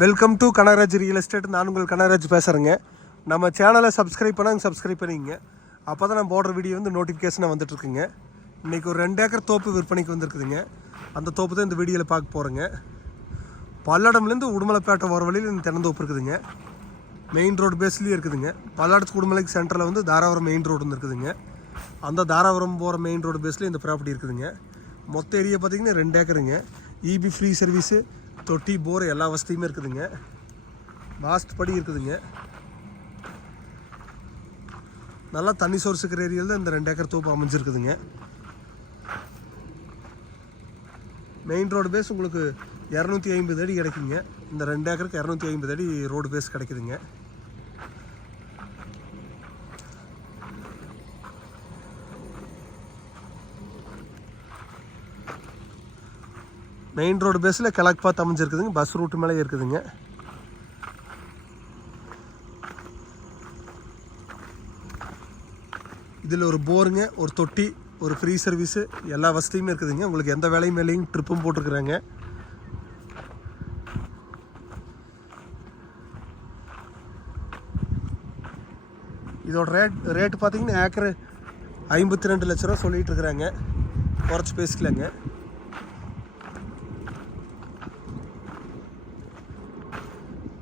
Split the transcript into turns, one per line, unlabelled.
Welcome to Kanagaraj real estate நான் உங்கள் கனகராஜ் பேசுகிறேங்க நம்ம சேனலை சப்ஸ்கிரைப் பண்ணாங்க சப்ஸ்கிரைப் பண்ணிங்க அப்போ தான் நான் போடுற வீடியோ வந்து நோட்டிஃபிகேஷனாக வந்துட்டுருக்குங்க இன்றைக்கி ஒரு ரெண்டு ஏக்கர் தோப்பு விற்பனைக்கு வந்திருக்குதுங்க. அந்த தோப்பு தான் இந்த வீடியோவில் பார்க்க போகிறேங்க பல்லடம்லேருந்து உடுமலைப்பேட்டை வர வழியில் இந்த தென்னந்தோப்பு இருக்குதுங்க. மெயின் ரோடு பேஸ்லேயும் இருக்குதுங்க. பல்லடத்து உடுமலைக்கு சென்டரில் வந்து தாராபுரம் மெயின் ரோடு இருக்குதுங்க. அந்த தாராபுரம் போகிற மெயின் ரோடு பேஸ்லேயும் இந்த ப்ராப்பர்ட்டி இருக்குதுங்க. மொத்த ஏரியா பார்த்தீங்கன்னா ரெண்டு ஏக்கருங்க. இபி ஃப்ரீ சர்வீஸு தொட்டி போர் எல்லா வசதியுமே இருக்குதுங்க. வாஸ்ட் படி இருக்குதுங்க. நல்லா தண்ணி சோர்ஸ் இருக்கிற ஏரியாவில் தான் இந்த ரெண்டு ஏக்கர் தோப்பு அமைஞ்சிருக்குதுங்க. மெயின் ரோடு பேஸ் உங்களுக்கு இரநூத்தி ஐம்பது அடி கிடைக்குங்க. இந்த ரெண்டு ஏக்கருக்கு இரநூத்தி ஐம்பது அடி ரோடு பேஸ் கிடைக்குதுங்க. மெயின் ரோடு பேஸில் கிழக்கு பார்த்து அமைஞ்சிருக்குதுங்க. பஸ் ரூட்டு மேலே இருக்குதுங்க. இதில் ஒரு போருங்க ஒரு தொட்டி ஒரு ஃப்ரீ சர்வீஸு எல்லா வசதியுமே இருக்குதுங்க. உங்களுக்கு எந்த வேலையும் மேலேயும் ட்ரிப்பும் போட்டிருக்குறாங்க. இதோட ரேட் ரேட்டு பார்த்தீங்கன்னா ஏக்கரு ஐம்பத்தி ரெண்டு லட்ச ரூபா சொல்லிகிட்டு இருக்கிறாங்க. குறைச்சி பேசிக்கலாங்க.